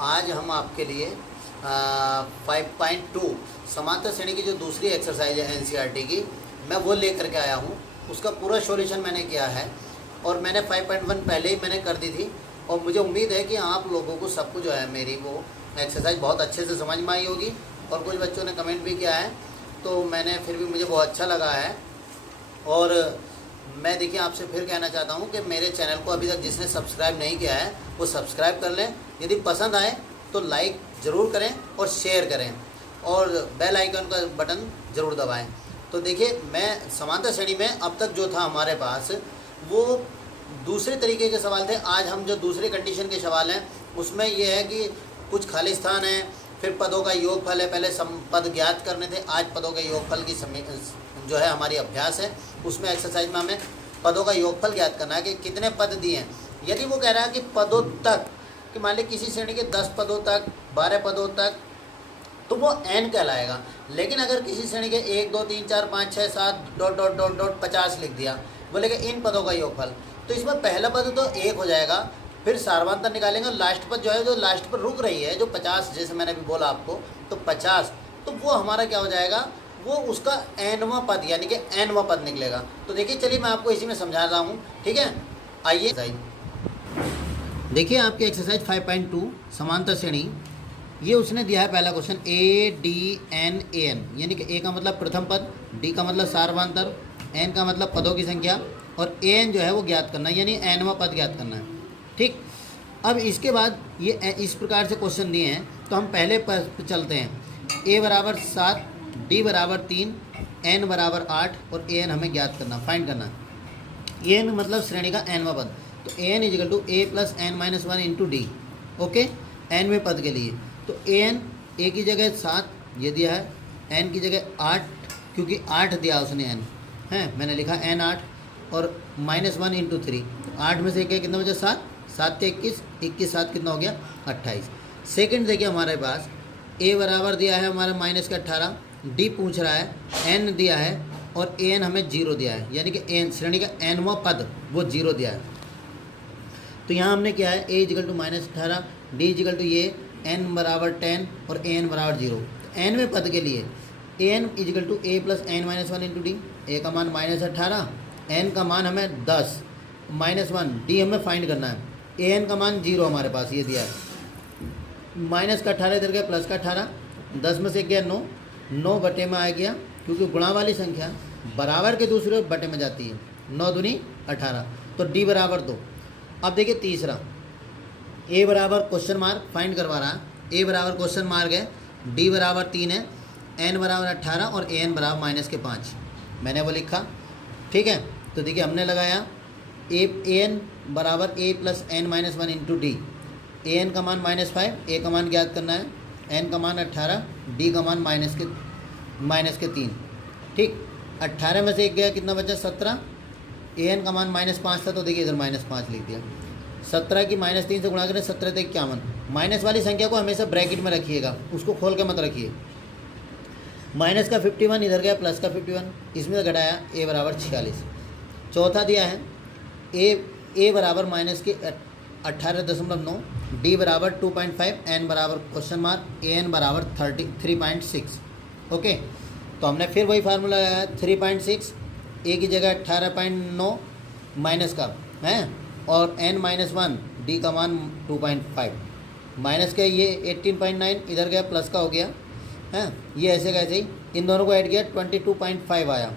आज हम आपके लिए 5.2 समांतर श्रेणी की जो दूसरी एक्सरसाइज है एनसीईआरटी की, मैं वो लेकर के आया हूँ। उसका पूरा सॉल्यूशन मैंने किया है और मैंने 5.1 पहले ही मैंने कर दी थी और मुझे उम्मीद है कि आप लोगों को सबको जो है मेरी वो एक्सरसाइज बहुत अच्छे से समझ में आई होगी। और कुछ बच्चों ने कमेंट भी किया है, तो मैंने फिर भी मुझे बहुत अच्छा लगा है। और मैं देखिए आपसे फिर कहना चाहता हूँ कि मेरे चैनल को अभी तक जिसने सब्सक्राइब नहीं किया है वो सब्सक्राइब कर लें। यदि पसंद आए तो लाइक ज़रूर करें और शेयर करें और बेल आइकन का बटन ज़रूर दबाएं। तो देखिए, मैं समांतर श्रेणी में अब तक जो था हमारे पास वो दूसरे तरीके के सवाल थे। आज हम जो दूसरे कंडीशन के सवाल हैं उसमें ये है कि कुछ खाली स्थान है, फिर पदों का योगफल है। पहले पद ज्ञात करने थे, आज पदों के योगफल की जो है हमारी अभ्यास है। उसमें एक्सरसाइज में हमें पदों का योगफल ज्ञात करना है कि कितने पद दिए हैं। यदि वो कह रहा है कि पदों तक, कि मान ली किसी श्रेणी के 10 पदों तक, 12 पदों तक, तो वो n कहलाएगा। लेकिन अगर किसी श्रेणी के 1 2 3 4 5 6 7 डॉट डॉट डॉट डॉट 50 लिख दिया, बोले कि इन पदों का योगफल, तो इसमें पहला पद तो 1 हो जाएगा। फिर सार्वधातुक निकालेंगे, लास्ट पद जो है, जो लास्ट पर रुक रही है, जो 50, जैसे मैंने अभी बोला आपको, तो 50, तो वो हमारा क्या हो जाएगा, वो उसका nवां पद यानी कि nवां पद निकलेगा। तो देखिए, चलिए मैं आपको इसी में समझा रहा हूँ, ठीक है। आइए देखिए, आपके एक्सरसाइज 5.2 समांतर श्रेणी, ये उसने दिया है पहला क्वेश्चन ADN AN, यानी कि A का मतलब प्रथम पद, D का मतलब सार्वधातुक, N का मतलब पदों की संख्या और AN जो है वो ज्ञात करना है, यानी nवां पद ज्ञात करना है। ठीक, अब इसके बाद ये इस प्रकार से क्वेश्चन दिए हैं, तो हम पहले पर चलते हैं। A बराबर 7, D बराबर 3, N बराबर 8 और AN हमें ज्ञात करना, फाइंड करना। AN मतलब श्रेणी का nवां पद, तो AN is equal to A plus n-1 into d. Okay, nवें पद के लिए तो AN, A की जगह 7 ये दिया है, N की जगह 8, क्योंकि 8 दिया उसने n है, मैंने लिखा n 8 और -1 इंटू 3, तो 8 में से क्या कितना बचा, 7, 7 से 21, 21 7 कितना हो गया, 28। सेकंड देखिए हमारे पास A बराबर दिया है हमारा -18, D पूछ रहा है, N दिया है और AN हमें 0 दिया है, यानी कि N श्रेणी का nवां पद वो 0 दिया है। तो यहाँ हमने क्या है, A is equal to -18, D is equal to ये, N बराबर 10 और AN बराबर 0। तो nवें पद के लिए AN is equal to A plus n-1 into d. A का मान -18, N का मान हमें 10, -1, D हमें फाइंड करना है। AN का मान 0 हमारे पास ये दिया है, माइनस का 18 इधर गया, प्लस का 18, 10 में से गया 9, 9 बटे में आ गया, क्योंकि गुणा वाली संख्या बराबर के दूसरे बटे में जाती है, 9 दूनी 18, तो D बराबर 2। अब देखिए तीसरा, A बराबर क्वेश्चन मार्क फाइंड करवा रहा है, A बराबर क्वेश्चन मार्क है, D बराबर 3 है, N बराबर 18 और AN बराबर -5, मैंने वो लिखा। ठीक है, तो देखिए हमने लगाया AN बराबर A plus n-1 into d. AN का मान -5, A का मान ज्ञात करना है, N का मान 18, D का मान -3। ठीक, 18 में से एक गया, कितना बचा, 17, AN का मान -5 था, तो देखिए इधर -5 लिख दिया। 17 की -3 से गुणा करें, 17 से 51, माइनस वाली संख्या को हमेशा ब्रैकेट में रखिएगा, उसको खोल के मत रखिए। माइनस का 51 इधर गया, प्लस का 51, इसमें घटाया, A बराबर 46। चौथा दिया है A बराबर माइनस के 18.9, D बराबर 2.5, N बराबर क्वेश्चन मार्क, AN बराबर 3.6। ओके, तो हमने फिर वही फार्मूला लगाया, 3.6, A की जगह 18.9 माइनस का है और n-1, D का मान 2.5, माइनस का ये 18.9 इधर गया, प्लस का हो गया है, ये ऐसे कैसे ही इन दोनों को ऐड किया, 22.5 आया।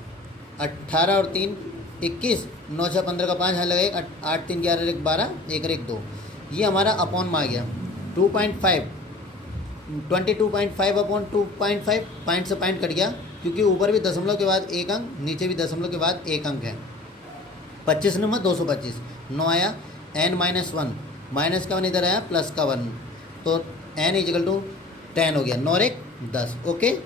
18 और 3 21, 9 6 15 का 5 यहाँ लगेगा, 8 3 11 1 12, 1 1 2, ये हमारा अपॉन में आ गया 2.5, 22.5 अपॉन 2.5, पॉइंट से पॉइंट कट गया, क्योंकि ऊपर भी दशमलव के बाद 1 अंक, नीचे भी दशमलव के बाद 1 अंक है। 25 नंबर 225, 9 आया, n-1, माइनस का 1 इधर आया, प्लस का 1, तो n इजिकल टू 10 हो गया, 9 और 1 10। ओके,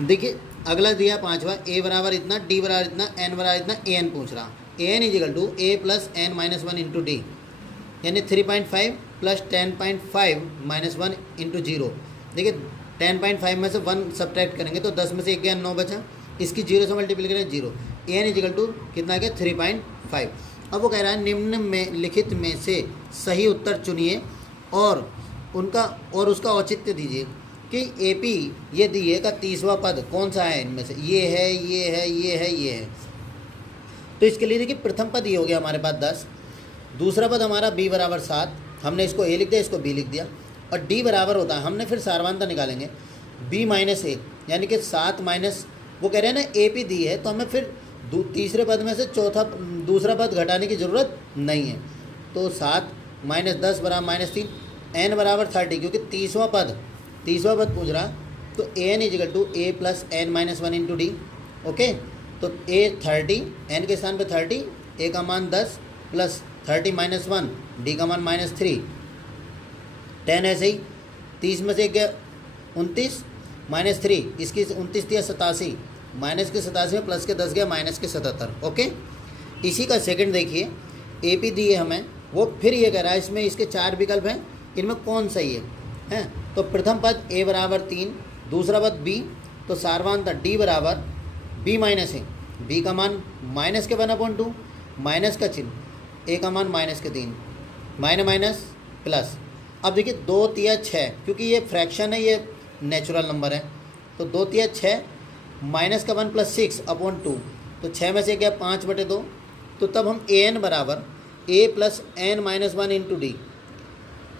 देखिए अगला दिया पांचवा, A बराबर इतना, D बराबर इतना, N बराबर इतना, AN पूछ रहा, AN is equal to A plus n-1 into D, यानी 3.5 प्लस 10.5 -1 इंटू 0। देखिए 10.5 में से 1 सब्ट्रैक्ट करेंगे तो 10 में से 1 गया, 9 बचा, इसकी 0 से मल्टीप्लाई करें 0, AN इजिकल टू कितना गया, 3.5। अब वो कह रहा है निम्न में लिखित में से सही उत्तर चुनिए और उनका और उसका औचित्य दीजिए कि ए पी ये दिए का 30वां पद कौन सा है इनमें से, ये है, ये है, ये है, ये है। तो इसके लिए देखिए प्रथम पद ये हो गया हमारे पास 10, दूसरा पद हमारा b बराबर 7, हमने इसको a लिख दिया, इसको b लिख दिया, और d बराबर होता है, हमने फिर सारवांतर निकालेंगे b माइनस ए, यानी कि 7 माइनस, वो कह रहे हैं ना ए पी दी है, तो हमें फिर तीसरे पद में से दूसरा पद घटाने की ज़रूरत नहीं है। तो 7 माइनस 10 बराबर -3, n बराबर 30, क्योंकि 30वां पद पूछ रहा, तो an is equal to a plus n minus 1 into d. Okay, तो a 30, n के स्थान पे 30, a का मान 10 प्लस 30 माइनस 1, d का मान -3, 10 ऐसे ही 30 में से गया 29 माइनस 3, इसकी 29 दिया 87, माइनस के 87 में प्लस के 10 गया माइनस के 77। ओके, इसी का सेकंड देखिए, ए पी दिए हमें, वो फिर ये कह रहा है इसमें इसके 4 विकल्प हैं, इनमें कौन सही है, हैं? तो प्रथम पद a बराबर 3, दूसरा पद b, तो सारवांतर d बराबर b माइनस ए, b का मान माइनस के 1/2, माइनस का चिन्ह, a का मान माइनस के 3, माइनस प्लस। अब देखिए 2 तिया 6, क्योंकि ये फ्रैक्शन है, ये नेचुरल नंबर है, तो 2 तिया 6, माइनस का 1 प्लस 6/2, तो 6 में से गया 5/2, तो तब हम an बराबर a plus n minus 1 into D,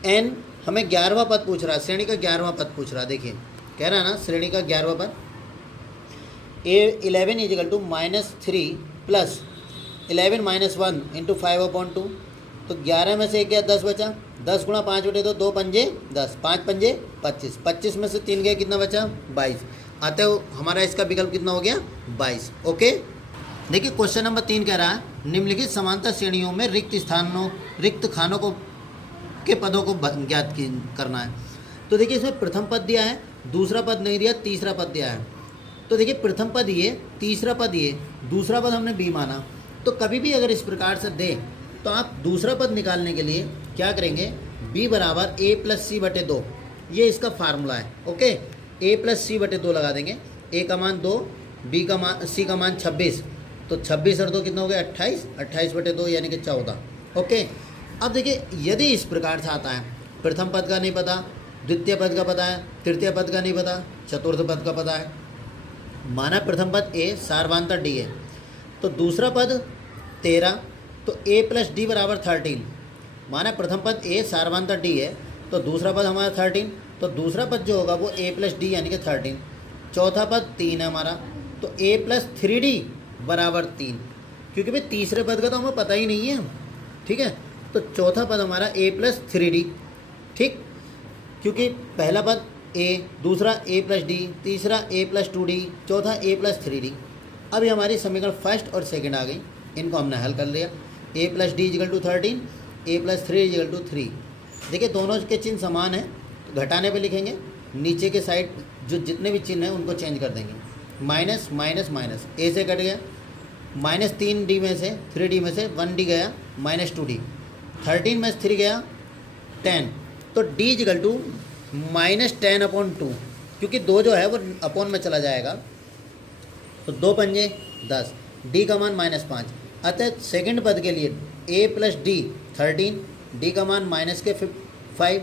n हमें 11वां पद पूछ रहा है, श्रेणी का 11वां पद पूछ रहा है, देखिए कह रहा है ना श्रेणी का 11वां पद, a11 is equal to -3 plus 11 minus 1 into 5/2, तो 11 में से एक गया 10 बचा, 10 गुणा 5/2, 2 पंजे 10, 5 पंजे 25, 25 में से 3 गया, कितना बचा 22, अतः हमारा इसका विकल्प कितना हो गया 22। ओके, देखिए क्वेश्चन नंबर 3 कह रहा है निम्नलिखित समांतर श्रेणियों में रिक्त खानों को के पदों को ज्ञात करना है। तो देखिए इसमें प्रथम पद दिया है, दूसरा पद नहीं दिया, तीसरा पद दिया है। तो देखिए प्रथम पद ये, तीसरा पद ये, दूसरा पद हमने b माना, तो कभी भी अगर इस प्रकार से दे तो आप दूसरा पद निकालने के लिए क्या करेंगे, b बराबर a प्लस c बटे 2, ये इसका फार्मूला है। ओके, a प्लस c बटे 2 लगा देंगे, a का मान 2, b का मान c का मान 26, तो 26 और 2 कितना हो गया 28, 28 बटे 2 यानी कि 14। ओके, अब देखिए यदि इस प्रकार से आता है, प्रथम पद का नहीं पता, द्वितीय पद का पता है, तृतीय पद का नहीं पता, चतुर्थ पद का पता है, माना प्रथम पद a सारवांतर d है, तो दूसरा पद 13, तो a प्लस डी बराबर 13, माना प्रथम पद a सारवांतर d है, तो दूसरा पद हमारा 13, तो दूसरा पद जो होगा वो a प्लस डी यानी कि 13, चौथा पद 3 है हमारा, तो a प्लस 3d बराबर 3, क्योंकि भाई तीसरे पद का तो हमें पता ही नहीं है, ठीक है, तो चौथा पद हमारा a प्लस 3d, ठीक, क्योंकि पहला पद a, दूसरा a प्लस डी, तीसरा a प्लस 2d, चौथा a प्लस 3d। अब ये हमारी समीकरण फर्स्ट और सेकंड आ गई, इनको हमने हल कर लिया, a plus d is equal to 13, a plus 3 is equal to 3। देखिए दोनों के चिन्ह समान हैं, तो घटाने पे लिखेंगे, नीचे के साइड जो जितने भी चिन्ह हैं उनको चेंज कर देंगे, माइनस माइनस माइनस, a से कट गया, -3d में से 3d में से 1d गया, -2d, 13 में से 3 गया 10, तो d इजिकल टू -10/2, क्योंकि 2 जो है वो अपॉन में चला जाएगा, तो 2 पंजे 10, d का मान -5, अतः सेकंड पद के लिए a प्लस डी 13, d का मान -5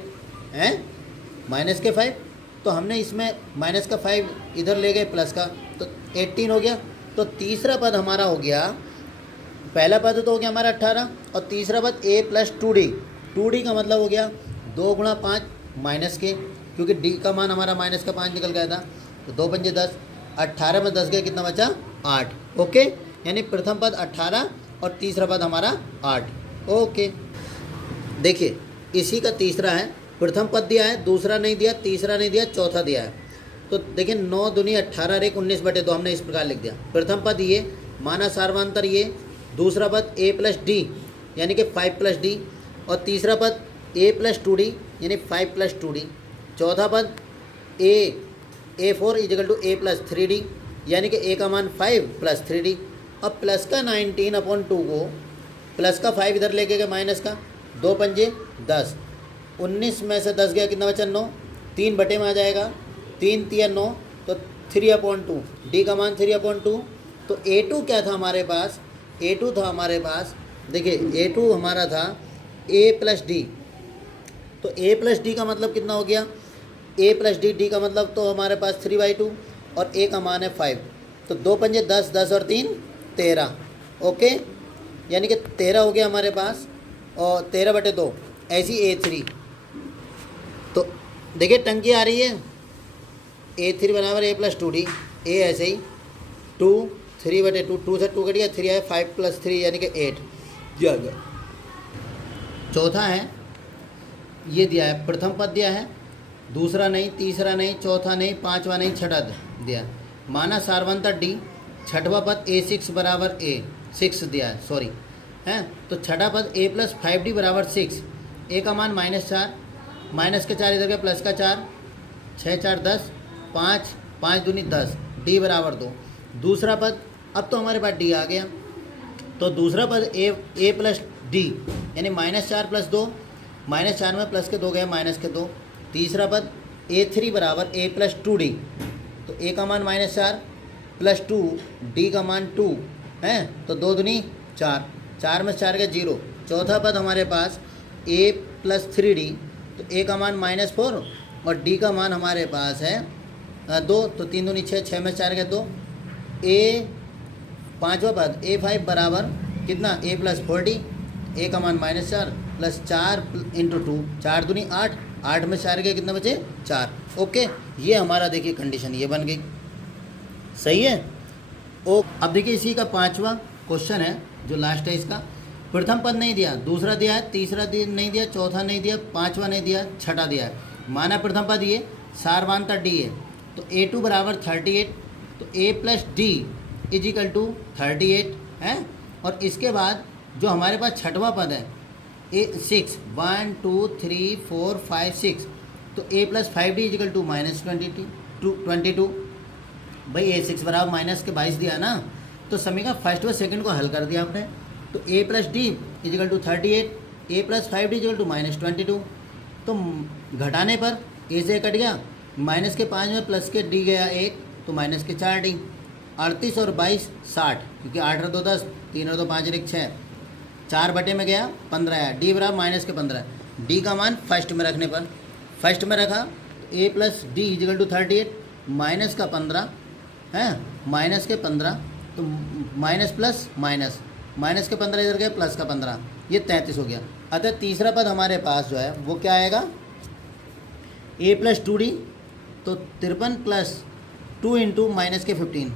है, -5, तो हमने इसमें माइनस का 5 इधर ले गए प्लस का, तो 18 हो गया। तो तीसरा पद हमारा हो गया, पहला पद तो हो गया हमारा 18, और तीसरा पद a प्लस 2d का मतलब हो गया 2 गुणा 5 माइनस के, क्योंकि d का मान हमारा माइनस का 5 निकल गया था, तो 2 पंजे 10, 18 में 10 गया, कितना बचा 8। ओके, यानी प्रथम पद 18 और तीसरा पद हमारा 8। ओके, देखिए इसी का तीसरा है, प्रथम पद दिया है, दूसरा नहीं दिया, तीसरा नहीं दिया, चौथा दिया है, तो देखिए 9 दूनी 18 और 1 19 बटे 2 हमने इस प्रकार लिख दिया। प्रथम पद ये माना सार्वंतर ये, दूसरा पद a प्लस डी यानी कि 5 प्लस डी, और तीसरा पद a प्लस 2d यानी 5 प्लस 2d, चौथा पद a4 is equal to a plus 3d यानी कि a का मान 5 प्लस 3d। अब प्लस का 19/2 को प्लस का 5 इधर लेके गए माइनस का, 2 पंजे 10, 19 में से 10 गया, कितना बचा 9, 3 बटे में आ जाएगा, 3 तिया 9, तो 3/2, d का मान 3/2। तो a2 क्या था हमारे पास, a2 था हमारे पास, देखिए a2 हमारा था a प्लस डी, तो a प्लस डी का मतलब कितना हो गया, a प्लस डी, डी का मतलब तो हमारे पास 3/2 और a का मान है 5, तो 2 पंजे 10, 10 और 3 13, ओके, यानी कि 13 हो गया हमारे पास, और 13/2 ऐसी a3। तो देखिए टंकी आ रही है, a3 बराबर a प्लस 2d, a ऐसे ही 2, 3/2, 2 से 2 कट गया, 3 आया, 5 + 3 यानी कि 8 दिया गया। चौथा है, ये दिया है, प्रथम पद दिया है, दूसरा नहीं, तीसरा नहीं, चौथा नहीं, पांचवा नहीं, छठा दिया। माना सारवंतर डी, छठवा पद a6 बराबर a6 दिया है, सॉरी है, तो छठा पद a प्लस 5d बराबर 6, a का मान -4, माइनस के 4 इधर के प्लस का 4, 6 4 10, 5 5 दूनी 10, d बराबर 2। दूसरा पद, अब तो हमारे पास d आ गया, तो दूसरा पद a प्लस डी यानी -4 + 2, -4 में प्लस के 2 गए माइनस के 2। तीसरा पद a3 बराबर a प्लस 2d, तो a का मान -4 + 2, d का मान 2 है, तो 2 दूनी 4, 4 में 4 के 0। चौथा पद हमारे पास a प्लस 3d, तो a का मान -4 और d का मान हमारे पास है 2, तो 3 दूनी 6, 6 में 4 के 2। पांचवा पद a5 बराबर कितना, a प्लस 4d, a का मान -4 + 4 × 2, 4 दूनी 8, 8 में 4 के कितना बचे 4, ओके। ये हमारा देखिए कंडीशन ये बन गई, सही है। ओ अब देखिए इसी का पांचवा क्वेश्चन है जो लास्ट है इसका, प्रथम पद नहीं दिया, दूसरा दिया है, तीसरा नहीं दिया, चौथा नहीं दिया, पांचवा नहीं दिया, छठा दिया है। माना प्रथम पद ये सारवांतर डी है, तो a2 बराबर 38, तो a प्लस डी = 38 है, और इसके बाद जो हमारे पास छठवा पद है a6, 1 2 3 4 5 6, तो a प्लस 5d = -22। भाई a6 बराबर माइनस के 22 दिया ना, तो समीकरण फर्स्ट व सेकंड को हल कर दिया आपने, तो a plus D = 38, a plus 5d = -22, तो घटाने पर a से कट गया, माइनस के 5 में प्लस के d गया 1, तो माइनस के 4d, 38 और 22 60, क्योंकि 8 और 2 10, 3 और 2 5 और 1 6, 4 बटे में गया 15 आया, d बराबर माइनस के 15, d का मान फर्स्ट में रखने पर, फर्स्ट में रखा तो a प्लस डी = 38, माइनस का 15 है, माइनस के 15, तो माइनस प्लस माइनस, माइनस के 15 इधर गए, प्लस का 15, ये 33 हो गया। अतः तीसरा पद हमारे पास जो है वो क्या आएगा, a प्लस 2d, तो 53 + 2 × माइनस के 15,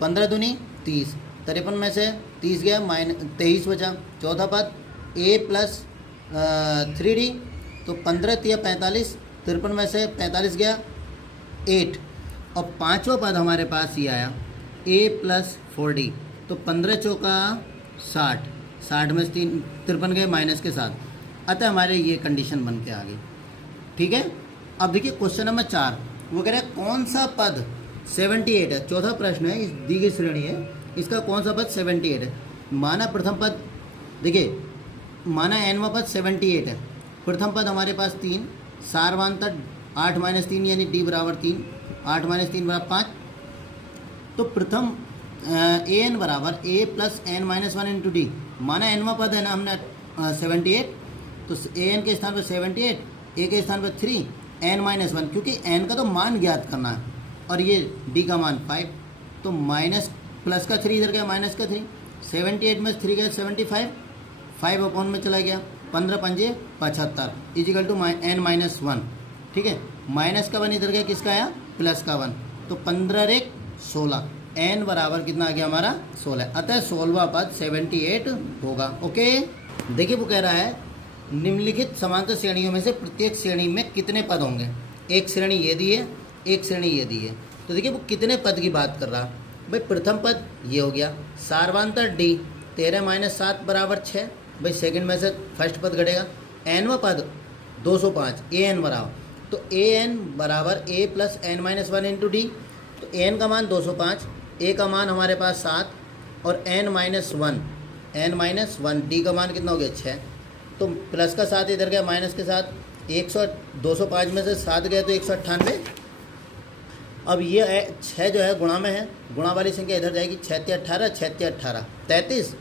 15 दूनी 30, 53 में से 30 गया, -23 बचा। चौथा पद a प्लस 3d, तो 15 × 3 = 45, 53 में से 45 गया 8, और पांचवा पद हमारे पास ये आया a प्लस 4d, तो 15 चौका 60, 60 में से 53 गए माइनस के 7, अतः हमारे ये कंडीशन बन के आ गई, ठीक है। अब देखिए क्वेश्चन नंबर 4, वो कह रहे हैं कौन सा पद 78 है, चौथा प्रश्न है, इस दी गई श्रेणी है, इसका कौन सा पद 78 है। माना प्रथम पद, देखिए माना nवां पद 78 है, प्रथम पद हमारे पास 3, सारवांतर 8 - 3 यानी d बराबर 3, 8 - 3 बराबर 5, तो प्रथम an बराबर a प्लस n - 1 × d, माना nवां पद है ना हमने 78, तो an के स्थान पर 78, a के स्थान पर 3, n - 1, क्योंकि n का तो मान ज्ञात करना है, और ये d का मान 5, तो माइनस प्लस का 3 इधर गया, माइनस का 3, 78 में 3 गया 75, 5 अपॉन में चला गया, 15 पंजे 75 = n - 1, ठीक है। माइनस का 1 इधर गया, किसका आया, प्लस का 1, तो 15 × 1 16, n बराबर कितना आ गया हमारा 16, अतः 16वां पद 78 होगा, ओके। देखिए वो कह रहा है निम्नलिखित समांतर श्रेणियों में से प्रत्येक श्रेणी में कितने पद होंगे, एक श्रेणी ये दी है, एक श्रेणी ये दी है, तो देखिए वो कितने पद की बात कर रहा है। भाई प्रथम पद ये हो गया, सारवांतर d 13 - 7 बराबर 6, भाई सेकंड में से फर्स्ट पद घटेगा। nवां पद 205, an बराबर, तो an बराबर a प्लस n - 1 × d, तो an का मान 205, a का मान हमारे पास 7 और n - 1 d का मान कितना हो गया 6, तो प्लस का 7 इधर गया, माइनस के 7, 205 में से 7 गया तो 198। अब ये 6 जो है गुणा में है, गुणा वाली संख्या इधर जाएगी, 6 × 18, 6 × 18 33,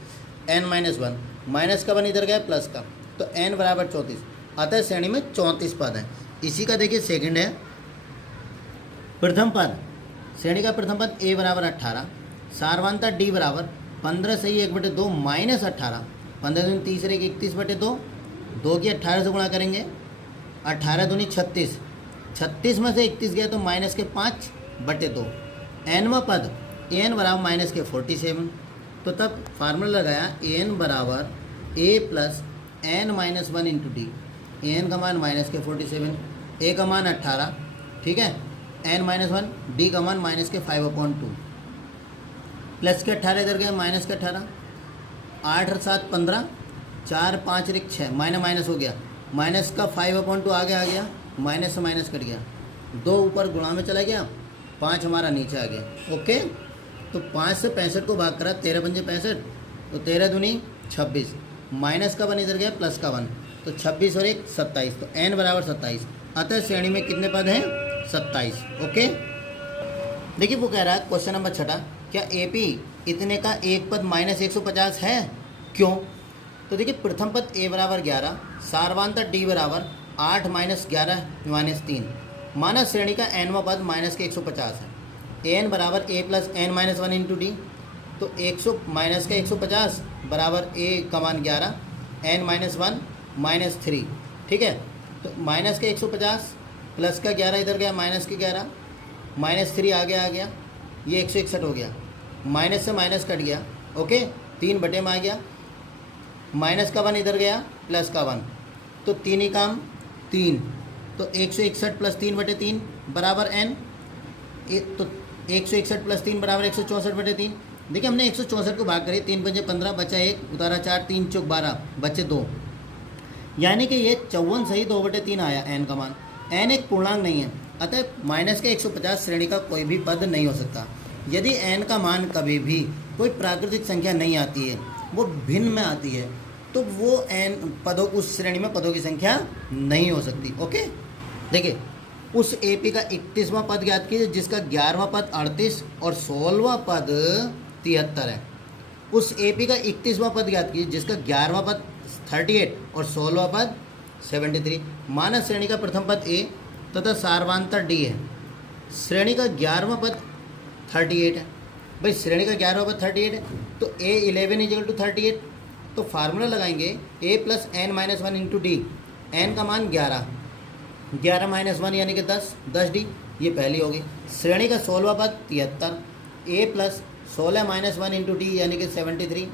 n - 1, माइनस का 1 इधर गया, प्लस का, तो n बराबर 34, अतः श्रेणी में 34 पद हैं। इसी का देखिए सेकंड है प्रथम पद, श्रेणी का प्रथम पद a बराबर 18, सारवांता d बराबर 15 सही 1/2 माइनस 18, 15 दूनी 30 रहेगी 31/2, 2 की 18 से गुणा करेंगे, 18 दूनी 36, 36 में से 31 गया तो माइनस के 5/2, एनवा पद an बराबर माइनस के 47, तो तब फार्मूला लगाया an बराबर a plus n minus 1 into d, an का मान माइनस के 47, a का मान 18, ठीक है, n माइनस 1, d का मान माइनस के 5/2, प्लस के 18 इधर गया माइनस के 18, 8 और 7 15, 4 5 और 6 माइनस हो गया, माइनस का 5/2 आगे आ गया, माइनस से माइनस कट गया, 2 ऊपर गुणा में चला गया, 5 हमारा नीचे आ गया। ओके, तो 5 से 65 को भाग करा, 13 पंजे 65, तो 13 दूनी 26, माइनस का 1 इधर गया प्लस का 1, तो 26 और 1 27, तो n बराबर 27। अतः श्रेणी में कितने पद हैं? 27। ओके, देखिए वो कह रहा है क्वेश्चन नंबर 6, क्या AP इतने का एक पद माइनस 150 है? क्यों? तो देखिए प्रथम पद a बराबर 11, सारवांता d बराबर 8 माइनस 11 माइनस 3, माना श्रेणी का nवा पद माइनस के 150 है, an बराबर a plus n minus 1 into D, तो 100 माइनस का 150 बराबर a का मान 11, n माइनस 1 माइनस 3, ठीक है, तो माइनस के 150 प्लस का 11 इधर गया, माइनस के 11, माइनस 3 आगे आ गया, ये 161 हो गया, माइनस से माइनस कट गया। ओके, 3 बटे में आ गया, माइनस का 1 इधर गया प्लस का 1, तो 3 ही काम 3, तो 161 प्लस 3/3 बराबर n, तो 161 प्लस 3 बराबर 164/3। देखिए हमने 164 को भाग करी, 3 पंजे 15, बचा 1, उतारा 4, 3 चौक 12, बचे 2, यानी कि ये 54 सही 2/3 आया n का मान। n एक पूर्णांक नहीं है, अतः माइनस के 150 श्रेणी का कोई भी पद नहीं हो सकता। यदि n का मान कभी भी कोई प्राकृतिक संख्या नहीं आती है, वो भिन्न में आती है, तो वो n पदों, उस श्रेणी में पदों की संख्या नहीं हो सकती। ओके, देखिए उस AP का 31वां पद ज्ञात कीजिए जिसका 11वां पद 38 और 16वां पद 73 है। उस AP का 31वां पद ज्ञात कीजिए जिसका 11वां पद 38 और 16वां पद 73। माना श्रेणी का प्रथम पद A तथा सारवांता D है, श्रेणी का 11वां पद 38 है। भाई श्रेणी का 11वां पद 38 है, तो A11 इक्वल टू 38, तो फार्मूला लगाएंगे a plus n minus 1 into D, n का मान 11, 11 माइनस 1 यानी कि 10, 10d, ये पहली होगी। श्रेणी का 16वां पद 73, a plus 16 minus 1 into D यानी कि 73।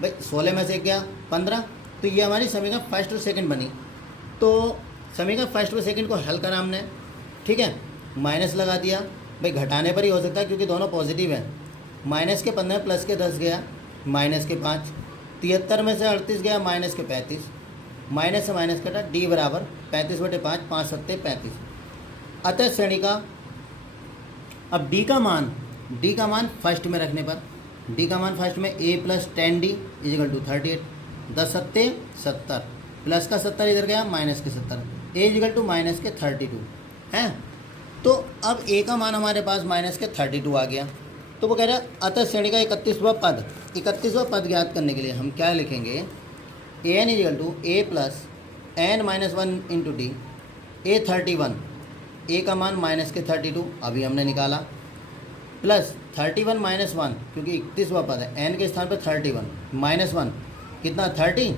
भाई 16 में से क्या 15, तो ये हमारी समीकरण फर्स्ट और सेकंड बनी। तो समीकरण फर्स्ट और सेकंड को हल करा हमने, ठीक है, माइनस लगा दिया, भाई घटाने पर ही हो सकता है क्योंकि दोनों पॉजिटिव हैं। माइनस के 15 प्लस के 10 गया, माइनस के 5, 73 में से 38 गया, माइनस के 35, माइनस से माइनस कटा, डी बराबर 35/5, 5 7 35। अतः श्रेणी का, अब डी का मान फर्स्ट में रखने पर, डी का मान फर्स्ट में a plus 10d is equal to 38, 10 7 70, plus का 70 इधर गया, माइनस के 70, a इजिकल टू माइनस के 32 है। तो अब a का मान हमारे पास माइनस के 32 आ गया। तो वो कह रहा है अतः श्रेणी का 31वां पद ज्ञात करने के लिए हम क्या लिखेंगे, an is equal to a plus n minus 1 into d, a 31, a का मान माइनस के 32 अभी हमने निकाला, प्लस 31 माइनस 1 क्योंकि 31वां पद है, n के स्थान पर 31 माइनस 1 कितना 30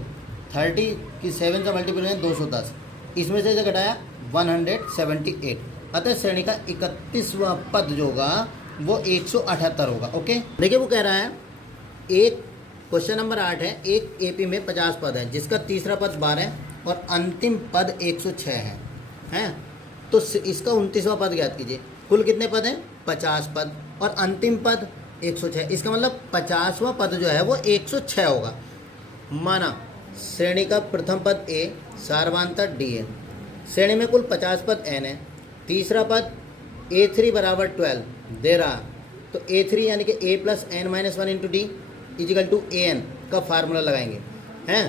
की 7 का मल्टीप्लिकेशन 210, इसमें से घटाया 178। अतः श्रेणी का 31वां पद जो होगा वो 178 होगा। ओके, देखिए वो कह रहा है एक क्वेश्चन नंबर 8 है, एक AP में 50 पद है जिसका तीसरा पद 12 और अंतिम पद 106 हैं। तो इसका 29वां पद ज्ञात कीजिए। कुल कितने पद हैं? 50 पद और अंतिम पद 106, इसका मतलब 50वां पद जो है वो 106 होगा। माना श्रेणी का प्रथम पद A, सारवांता D है, श्रेणी में कुल 50 पद n है, तीसरा पद A3 बराबर 12 दे रहा, तो A3 यानी कि a plus n minus 1 into d is equal to an का फार्मूला लगाएंगे हैं।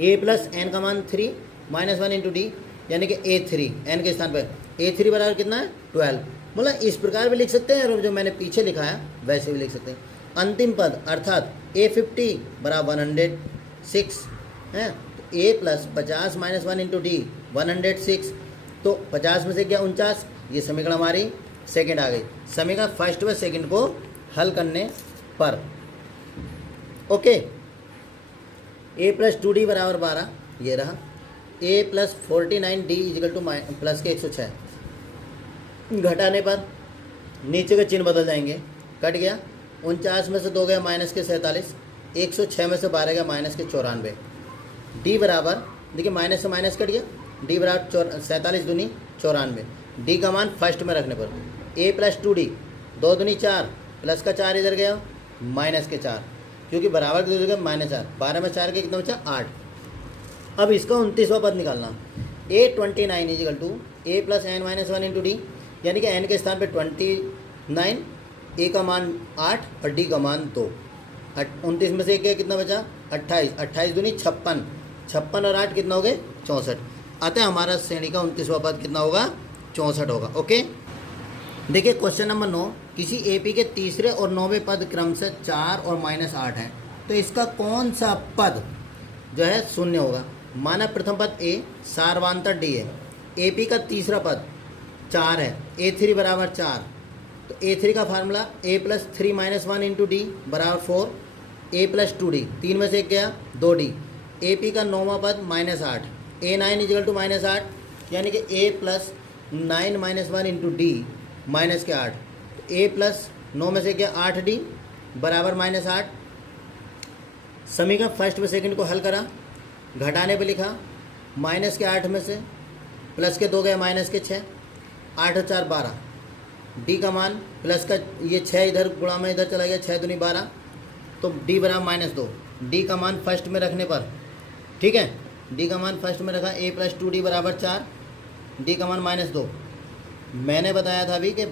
a प्लस n का मान 3 माइनस 1 इंटू डी यानी कि A3, n के स्थान पर A3 बराबर कितना है 12। मतलब इस प्रकार भी लिख सकते हैं और जो मैंने पीछे लिखा है वैसे भी लिख सकते हैं। अंतिम पद अर्थात A50 बराबर 106 है, तो A plus 50 minus 1 into D 106, तो 50 में से क्या 49, ये समीकरण हमारी सेकंड आ गई। समीकरण फर्स्ट व सेकंड को हल करने पर ओके, ए प्लस 2d बराबर 12, ये रहा। A plus 49 D is equal to plus के 106, घटाने पर नीचे के चिन्ह बदल जाएंगे, कट गया। 49 में से 2 गया माइनस के 47, 106 में से 12 गया माइनस के 94। डी बराबर देखिए माइनस से माइनस कट गया, डी बराबर 47 दूनी 94। डी का मान फर्स्ट में रखने पर ए प्लस 2d 2 दूनी 4, प्लस का 4 इधर गया माइनस के 4, क्योंकि बराबर की जगह -4, 12 में 4 के कितना बचा 8। अब इसका 29वां पद निकालना, A29 is equal to A plus N minus 1 into D, यानी कि एन के स्थान पे 29, ए का मान 8 और डी का मान 2। 29 में से एक गया कितना बचा 28, 28 दूनी 56, 56 और 8 कितना हो गए 64। अतः हमारा श्रेणी का 29वां पद कितना होगा 64 होगा। ओके, देखिए क्वेश्चन नंबर 9, किसी एपी के तीसरे और 9वें पद क्रमशः 4 और -8 है, तो इसका कौन सा पद जो है शून्य होगा। माना प्रथम पद ए सार्वांतर डी है, एपी का तीसरा पद 4 है, A3 बराबर 4, तो A3 का फार्मूला ए प्लस 3 माइनस 1 इंटू डी बराबर 4, ए प्लस 2d, 3 में से एक गया 2d। एपी का 9वां पद -8, A9 इजिकल टू -8, यानी कि A plus 9 minus 1 into D minus के 8, तो ए प्लस 9 में से गया 8d बराबर -8। समीकरण फर्स्ट व सेकंड को हल करा, घटाने पे लिखा माइनस के 8 में से प्लस के 2 गए माइनस के 6, 8 और 4 12। डी का मान प्लस का ये 6 इधर गुणा में इधर चला गया, 6 दूनी 12, तो डी बराबर -2। डी का मान फर्स्ट में रखने पर ठीक है, डी का मान फर्स्ट में रखा, ए प्लस 2d बराबर 4, डी का मान -2। मैंने बताया था अभी कि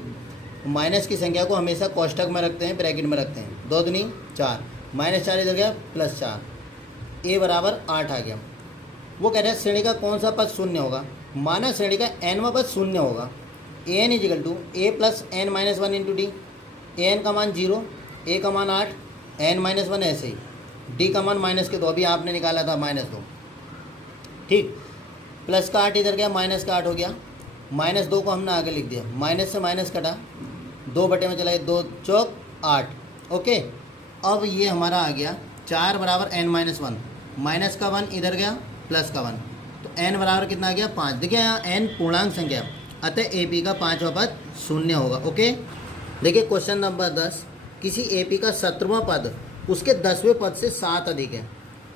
माइनस की संख्या को हमेशा कोष्टक में रखते हैं, ब्रैकेट में रखते हैं। 2 दूनी 4, -4 इधर गया +4, ए बराबर 8 आ गया। वो कह रहे हैं श्रेणी का कौन सा पद शून्य होगा। माना श्रेणी का nवां पद शून्य होगा, an is equal to A plus N minus 1 into d, an का मान 0, ए का मान 8, n-1 ऐसे ही, डी का मान -2, अभी आपने निकाला था -2, ठीक। प्लस का 8 इधर गया, माइनस का 8 हो गया, -2 को हमने आगे लिख दिया, माइनस से माइनस कटा, 2 बटे में चला गया, 2 चौक 8। ओके, अब ये हमारा आ गया 4 बराबर n-1, माइनस का 1 इधर गया, प्लस का 1, तो n बराबर कितना आ गया 5। देखिए यहाँ n पूर्णांक संख्या, अतः ए पी का 5वां पद शून्य होगा। ओके, देखिए क्वेश्चन नंबर 10, किसी ए पी का 17वां पद उसके 10वें पद से 7 अधिक है।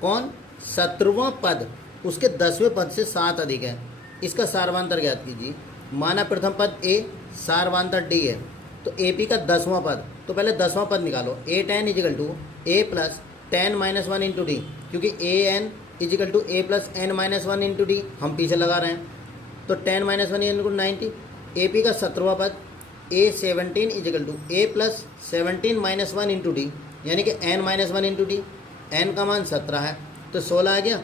कौन 17वां पद उसके 10वें पद से 7 अधिक है, इसका सार्वांतर ज्ञात कीजिए। माना प्रथम पद ए सार्वांतर डी है, तो ए पी का 10वां पद, तो पहले 10वां पद निकालो, A10 is equal to A plus 10 minus 1 into d, क्योंकि AN is equal to A plus N minus 1 into d हम पीछे लगा रहे हैं, तो 10 माइनस 1 इंटू 90। ए पी का 17वां पद A17 is equal to A plus 17 minus 1 into D, यानी कि n-1 इंटू डी, एन का मान 17 है, तो 16 आ गया।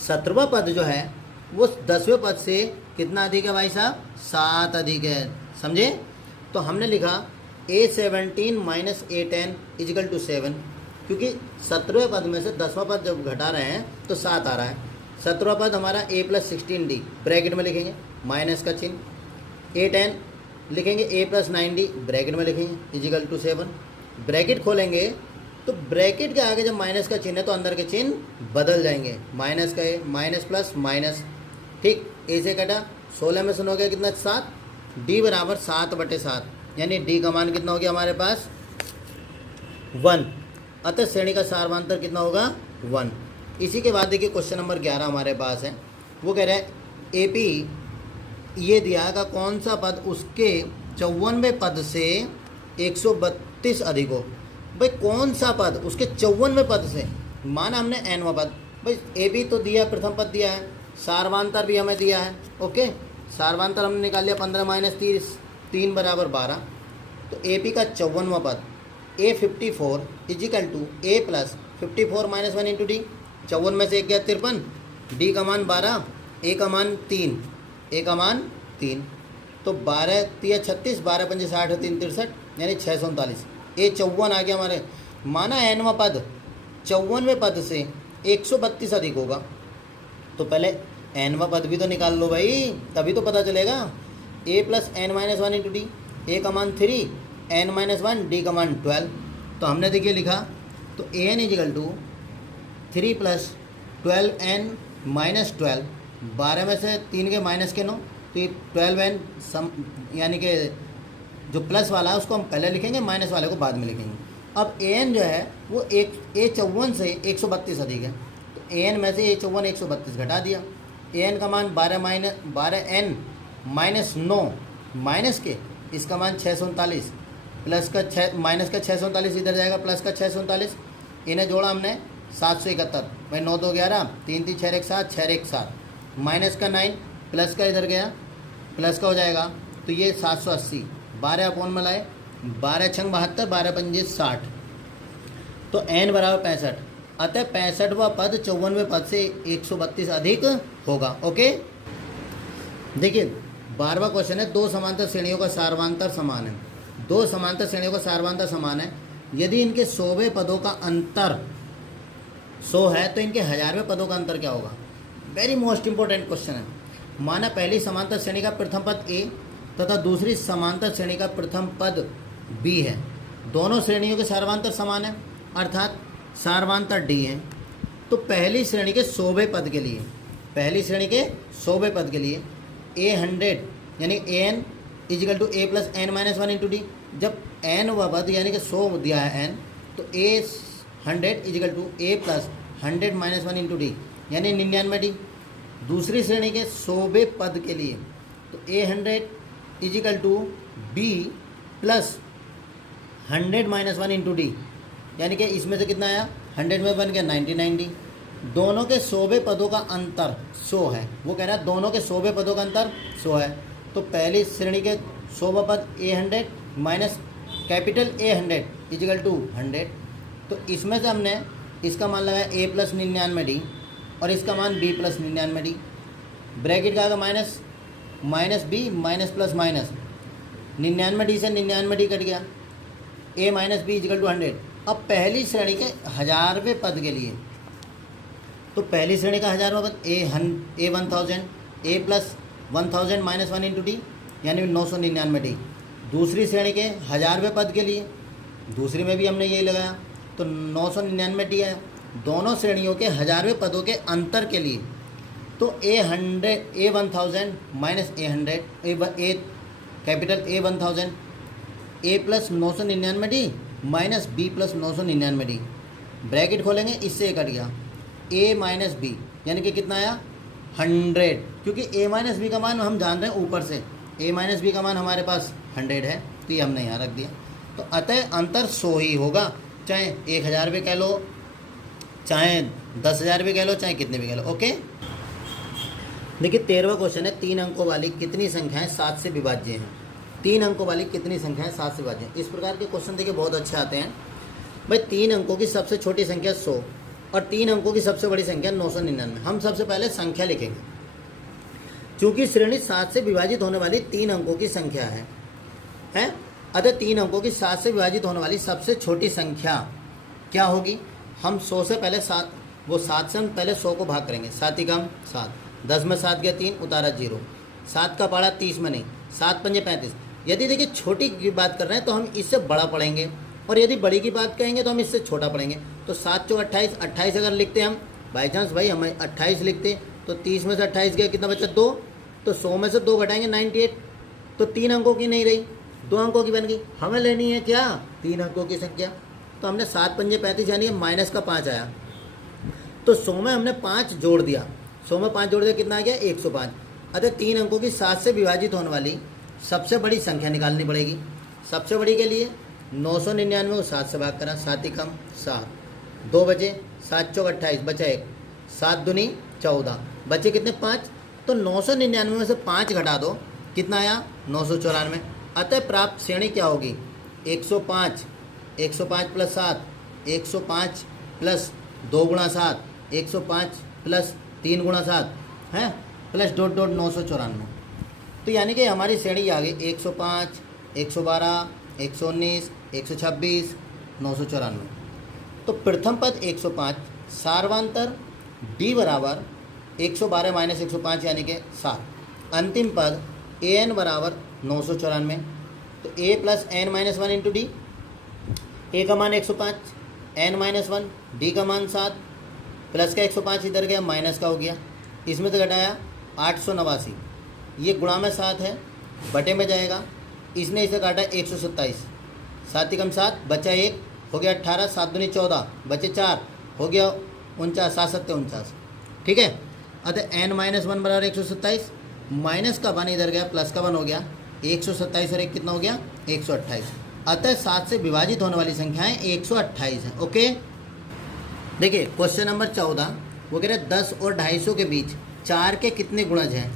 17वां पद जो है वो 10वें पद से कितना अधिक है भाई साहब 7 अधिक है, समझे। तो हमने लिखा A17 minus A10 is equal to 7, क्योंकि 17वें पद में से 10वां पद जब घटा रहे हैं तो 7 आ रहा है। 17वां पद हमारा A प्लस 16D, ब्रैकेट में लिखेंगे माइनस का चिन्ह, A10 लिखेंगे A प्लस 9D, ब्रैकेट में लिखेंगे इजिकल टू 7, ब्रैकेट खोलेंगे तो ब्रैकेट के आगे जब माइनस का चिन्ह है तो अंदर के चिन्ह बदल जाएंगे, माइनस का ए माइनस प्लस माइनस, ठीक। ए से कटा, 16 में से हो गया कितना 7, डी बराबर 7/7, यानी डी का मान कितना हो गया हमारे पास 1, अतः श्रेणी का सार्वांतर कितना होगा 1। इसी के बाद देखिए क्वेश्चन नंबर 11 हमारे पास है, वो कह रहा है ए पी ये दिया का कौन सा पद उसके 54वें पद से 132 अधिक हो। भाई कौन सा पद उसके 54वें पद से, माना हमने nवां पद, भाई ए बी तो दिया, प्रथम पद दिया है, सार्वांतर भी हमें दिया है। ओके, सार्वांतर हमने निकाल लिया 15 माइनस 30, 3 बराबर 12, तो ए पी का 54वां पद A54 is equal to A plus 54 minus 1 into d, 54 में से एक गया 53, डी का मान 12, ए का मान 3, ए का मान 3, तो 12 3 36, 12 5 60, 3 63, यानी 639। ए 54 आ गया हमारे। माना nवां पद 54वें पद से 132 अधिक होगा, तो पहले nवा पद भी तो निकाल लो भाई, तभी तो पता चलेगा। a plus N minus one into D, A का मान 3, n माइनस वन, डी का मान 12। तो हमने देखिए लिखा, तो A N is equal to 3 plus 12n minus 12, 12 में से 3 के माइनस के 9, तो ये 12n सम, यानी कि जो प्लस वाला है उसको हम पहले लिखेंगे, माइनस वाले को बाद में लिखेंगे। अब ए एन जो है वो A54 से 132 अधिक है, तो ए एन में से A54 132 घटा दिया। ए एन का मान 12n माइनस 9 माइनस के इसका मान 639, प्लस का 6 माइनस का 639 इधर जाएगा, प्लस का 639, इन्हें जोड़ा हमने 771, भाई 9 2 11, 3 3 6 1 7, 6 1 7, माइनस का 9, प्लस का इधर गया, प्लस का हो जाएगा, तो ये 780, 12 अपॉन में लाए, 12 छंग 72, 12 पंजे 60, तो n बराबर 65, अतः 65वां पद 54वें पद से 132 अधिक होगा। ओके, देखिए 12वां क्वेश्चन है, दो समांतर श्रेणियों का सार्वंतर समान है। दो समांतर श्रेणियों का सार्वंतर समान है, यदि इनके 100वें पदों का अंतर 100 है तो इनके 1000वें पदों का अंतर क्या होगा। वेरी मोस्ट इंपॉर्टेंट क्वेश्चन है। माना पहली समांतर श्रेणी का प्रथम पद a तथा दूसरी समांतर श्रेणी का प्रथम पद b है। दोनों श्रेणियों के सार्वंतर समान है, अर्थात सार्वंतर d है। तो पहली श्रेणी के 100वें पद के लिए, पहली श्रेणी के 100वें पद के लिए a100 यानी an is equal to a plus N minus one into d. जब n व पद यानी कि 100 दिया है n, तो a100 is equal to a plus 100 minus one into D यानी 99d। दूसरी श्रेणी के 100वें पद के लिए तो a100 is equal to b plus 100 minus one into D, यानी कि इसमें से कितना आया 100 में बन गया 99d। दोनों के 100वें पदों का अंतर 100 है, वो कह रहा है दोनों के 100वें पदों का अंतर 100 है। तो पहली श्रेणी के 100वां पद a100 minus capital A100 is equal to 100, तो इसमें से हमने इसका मान लगाया a प्लस 99d और इसका मान b प्लस 99d। ब्रैकेट का आगे minus minus b minus plus minus 99d से 99d कट गया, a minus b is equal to 100। अब पहली श्रेणी के 1000वें पद के लिए, तो पहली श्रेणी का 1000वां पद a1000 a plus 1000 minus one into D यानी 999d। दूसरी श्रेणी के 1000वें पद के लिए, दूसरी में भी हमने यही लगाया तो 999d आया। दोनों श्रेणियों के 1000वें पदों के अंतर के लिए तो a1000 minus a100 a capital A1000 a plus 999d minus b plus 999d। Bracket खोलेंगे, इससे कट गया a माइनस बी यानी कि कितना आया 100, क्योंकि a माइनस बी का मान हम जान रहे हैं ऊपर से, a माइनस बी का मान हमारे पास 100 है, तो ये हमने यहाँ रख दिया। तो अतः अंतर 100 ही होगा, चाहे 1000 भी कह लो, चाहे 10,000 भी कह लो, चाहे कितने भी कह लो। ओके, देखिए 13वां क्वेश्चन है, 3 अंकों वाली कितनी संख्याएं 7 से विभाज्य हैं। 3 अंकों वाली कितनी संख्याएं 7 से विभाज्य हैं। इस प्रकार के क्वेश्चन देखिए बहुत अच्छे आते हैं। भाई 3 अंकों की सबसे छोटी संख्या 100 और 3 अंकों की सबसे बड़ी संख्या 999। हम सबसे पहले संख्या लिखेंगे, चूंकि श्रेणी 7 से विभाजित होने वाली 3 अंकों की संख्या है अतः 3 अंकों की 7 से विभाजित होने वाली सबसे छोटी संख्या क्या होगी। हम 100 से पहले 7 से हम पहले 100 को भाग करेंगे, 7 ही कम 7, 10 में 7 गया 3, उतारा 0, 7 का पाड़ा 30 में नहीं, 7 पंजे 35। यदि देखिए छोटी की बात कर रहे हैं तो हम इससे बड़ा पढ़ेंगे, और यदि बड़ी की बात कहेंगे तो हम इससे छोटा पढ़ेंगे। तो 7 चौक 28, 28 अगर लिखते हम बाई चांस भाई हम 28 लिखते तो 30 में से 28 गया, कितना बचा 2, तो 100 में से 2 घटाएंगे 98, तो 3 अंकों की नहीं रही, 2 अंकों की बन गई। हमें लेनी है क्या 3 अंकों की संख्या, तो हमने 7 पंजे 35 यानी माइनस का 5 आया, तो 100 में हमने 5 जोड़ दिया, 100 में 5 जोड़ दिया, कितना आ गया 105। अतः 3 अंकों की 7 से विभाजित होने वाली सबसे बड़ी संख्या निकालनी पड़ेगी। सबसे बड़ी के लिए 999 को 7 से भाग करा, 7 ही कम 7, 2 बचे, 7 चौक 28, बचा 1, 7 दूनी 14, बचे कितने 5, तो 999 में से 5 घटा दो, कितना आया 994। अतः प्राप्त श्रेणी क्या होगी 105, 105 प्लस 7, 105 प्लस 2 गुणा 7, 105 प्लस 3 गुणा 7 है, प्लस डॉट डॉट 994। तो यानी कि हमारी श्रेणी आ गई 105, 112, 119, 126, 994। तो प्रथम पद 105, सार्वंतर d बराबर 112 माइनस 105 यानी कि 7। अंतिम पद ए एन बराबर 994। तो A plus N minus 1 into D, A का मान 105, एन माइनस 1, डी का मान 7, प्लस का 105 इधर गया, माइनस का हो गया, इसमें से घटाया 889, ये गुणा में 7 है, बटे में जाएगा, इसने इसे काटा 127, 7 ही कम 7 बचा 1 हो गया 18, 7 दूनी 14 बचे 4 हो गया 49, 7 सत्ते 49। ठीक है, अतः एन माइनस 1 बराबर 127, माइनस का 1 इधर गया, प्लस का 1 हो गया, 127 और 1 कितना हो गया 128। अतः 7 से विभाजित होने वाली संख्याएं 128 हैं। ओके, देखिए क्वेश्चन नंबर 14 वो कह रहे हैं 10 और 250 के बीच 4 के कितने गुणज हैं।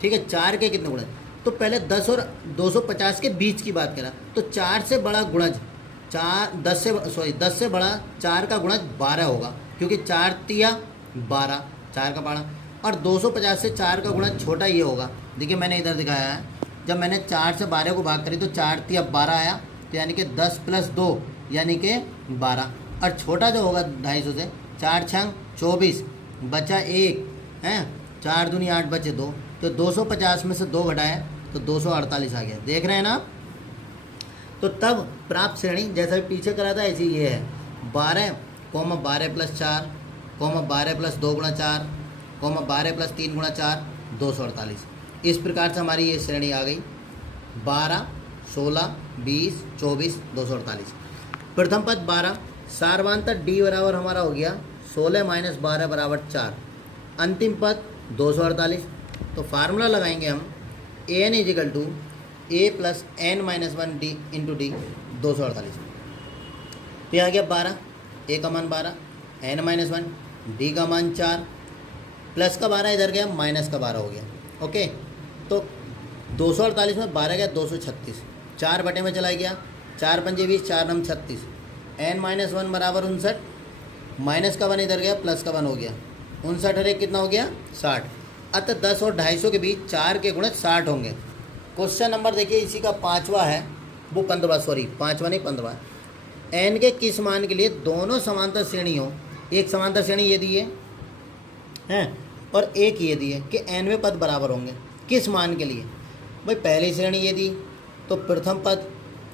ठीक है, 4 के कितने गुणज, तो पहले 10 और 250 के बीच की बात करा, तो 4 से बड़ा गुणज 10 से बड़ा 4 का गुणज 12 होगा, क्योंकि 4 तिया 12, 4 का पाड़ा, और 250 से 4 का गुणज छोटा ये होगा। देखिए मैंने इधर दिखाया है, जब मैंने 4 से 12 को भाग करी तो 4 तिया 12 आया, तो यानी कि 10 प्लस 2 यानी कि 12, और छोटा जो होगा 250 से 4 छंग 24 बचा 1 हैं, 4 दूनी 8 बचे 2, तो 250 में से 2 घटाया तो 248 आ गया। देख रहे हैं ना, तो तब प्राप्त श्रेणी जैसा भी पीछे करा था ऐसी ये है 12, 12 प्लस 4, 12 प्लस 2 गुणा 4, 12 प्लस 3 गुणा 4, 248। इस प्रकार से हमारी ये श्रेणी आ गई 12, 16, 20, 24, 248। प्रथम पद 12, सार्वांतर डी बराबर हमारा हो गया 16 माइनस 12 बराबर 4। अंतिम पद 248। तो फार्मूला लगाएंगे हम A N is equal to A plus N minus 1 D into D 248। तो यहाँ गया 12, ए का मान 12, एन माइनस 1, डी का मान 4, प्लस का 12 इधर गया, माइनस का 12 हो गया। ओके, तो 248 में 12 गया 236, 4 बटे में चला गया, 4 पंजे 20, 4 नम 36, एन माइनस 1 बराबर 59, माइनस का 1 इधर गया, प्लस का 1 हो गया, 59 और 1 कितना हो गया 60। अतः 10 और 250 के बीच 4 के गुणज 60 होंगे। क्वेश्चन नंबर देखिए इसी का 5वां है, वो 15वां, सॉरी 5वां नहीं 15वां। एन के किस मान के लिए दोनों समांतर श्रेणी हो, एक समांतर श्रेणी ये दी है और एक ये दी है कि एनवें पद बराबर होंगे, किस मान के लिए। भाई पहली श्रेणी ये दी, तो प्रथम पद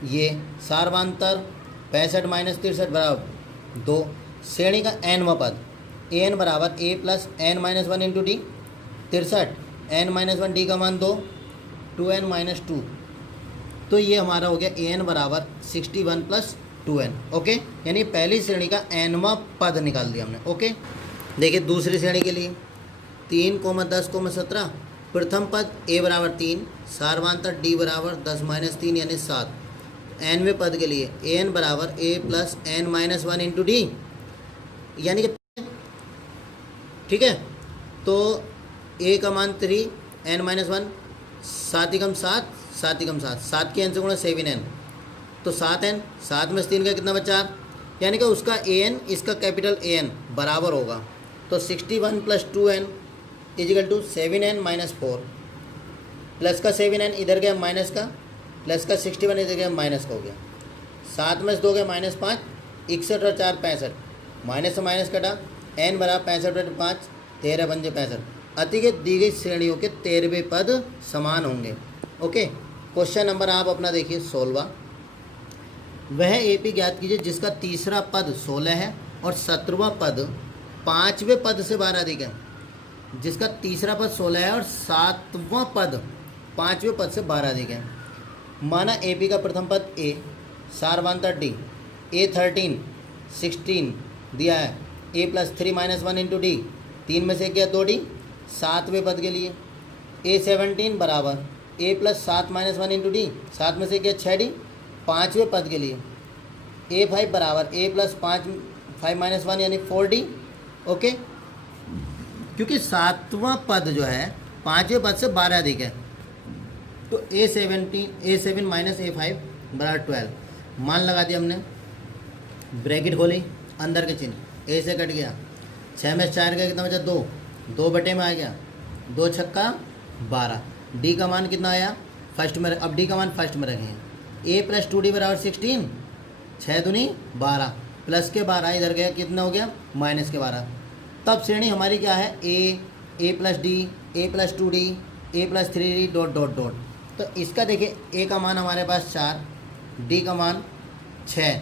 ये सार्वांतर 65 माइनस 63 बराबर 2, श्रेणी का एनवा पद ए एन बराबर A plus N minus 1 into D, 63, N minus 1 D का मान 2, 2n माइनस 2, तो ये हमारा हो गया ए एन बराबर 61 प्लस 2n। ओके, यानी पहली श्रेणी का एनवा पद निकाल दिया हमने। ओके, देखिए दूसरी श्रेणी के लिए 3, 10, 17, प्रथम पद ए बराबर 3, सार्वांतर डी बराबर 10 माइनस 3 यानी 7। एनवें पद के लिए ए एन बराबर A plus N minus 1 into D, यानी कि ठीक है, तो ए का मान 3, एन माइनस 1, 7 ही कम 7, 7 ही कम 7, 7 के एन से गुणा 7n, तो 7n, 7 में से 3 का कितना बचा, यानी कि उसका ए एन इसका कैपिटल ए एन बराबर होगा, तो 61 plus 2n is equal to 7n minus 4, plus का 7n इधर गया माइनस का, प्लस का 61 इधर गया माइनस का हो गया, 7 में से 2 गया माइनस 5, 61 और 4 65, माइनस से माइनस कटा, n बराबर 65 5, 13 पंजे 65। अति के दी गई श्रेणियों के 13वें पद समान होंगे। ओके, क्वेश्चन नंबर आप अपना देखिए 16वां। वह एपी ज्ञात कीजिए जिसका तीसरा पद 16 है और 17वां पद 5वें पद से 12 अधिक है। जिसका तीसरा पद 16 है और 7वां पद 5वें पद से 12 अधिक है। माना एपी का प्रथम पद ए, सार्वांतर डी, ए 13, 16 दिया है, ए प्लस 3 माइनस 1 इंटू डी, 3 में से क्या 2d, 7वें पद के लिए ए 17 बराबर A plus 7 minus 1 into D, 7 में से क्या 6d, 5वें पद के लिए ए 5 बराबर ए प्लस 5 माइनस 1 यानी 4d। ओके, क्योंकि 7वां पद जो है 5वें पद से 12 अधिक है, तो a7 माइनस a5 बराबर 12। मान लगा दिया हमने, ब्रैकेट खोली, अंदर के चिन्ह, ए से कट गया, 6 में 4 का कितना बचा 2, 2 बटे में आ गया, 2 छक्का 12, डी का मान कितना आया फर्स्ट में, अब डी का मान फर्स्ट में रखेंगे, ए प्लस 2d बराबर 16, 6 दूनी 12, प्लस के 12 इधर गया, कितना हो गया माइनस के 12। तब श्रेणी हमारी क्या है, A A plus D, A plus 2D, A plus 3D dot dot dot. तो इसका देखिए ए का मान हमारे पास 4, डी का मान 6,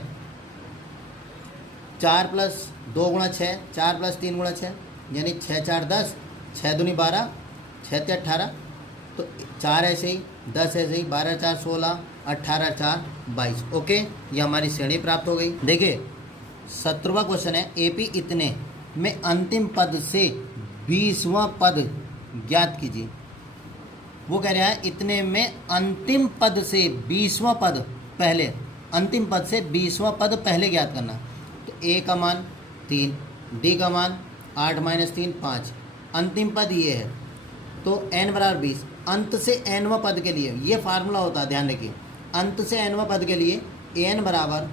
4 प्लस 2 गुणा 6, 4 प्लस 3 गुणा 6, यानी 6 4 10, 6 दूनी 12, 6 ते 18, तो 4 ऐसे ही, 10 ऐसे ही, 12 4 16, 18 4 22। ओके, ये हमारी श्रेणी प्राप्त हो गई। देखिए 17वां क्वेश्चन है, एपी इतने में अंतिम पद से 20वां पद ज्ञात कीजिए। वो कह रहा है इतने में अंतिम पद से 20वां पद पहले, अंतिम पद से 20वां पद पहले ज्ञात करना। तो ए का मान 3, डी का मान 8 - 3 5, अंतिम पद ये है। तो n बराबर 20, अंत से nवां पद के लिए ये फार्मूला होता है, ध्यान रखिए। अंत से nवां पद के लिए an बराबर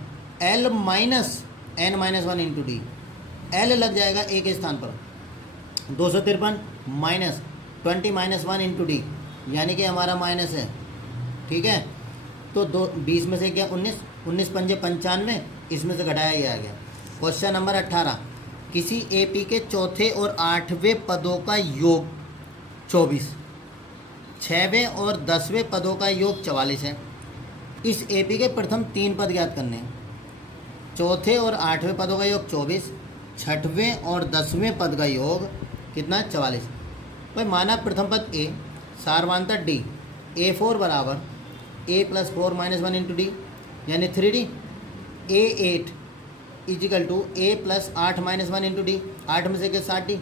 l minus n - 1 into D. l लग जाएगा ए के स्थान पर, 253 माइनस 20 - 1 इंटू डी, यानी कि हमारा माइनस है, ठीक है। तो 20 में से क्या 19, 19 पंजे 95, इसमें से घटाया ये आ गया। क्वेश्चन नंबर 18, किसी एपी के चौथे और 8वें पदों का योग 24, 6वें और 10वें पदों का योग 44 है। इस एपी के प्रथम 3 पद ज्ञात करने हैं। चौथे और 8वें पदों का योग 24, 6वें और 10वें पद का योग कितना है 44। भाई माना प्रथम पद ए, सारवांतर डी, A4 बराबर A प्लस 4 - 1 इंटू डी, यानी 3D। A8 is equal to A plus 8 - 1 into d, 8 में से क्या 60D।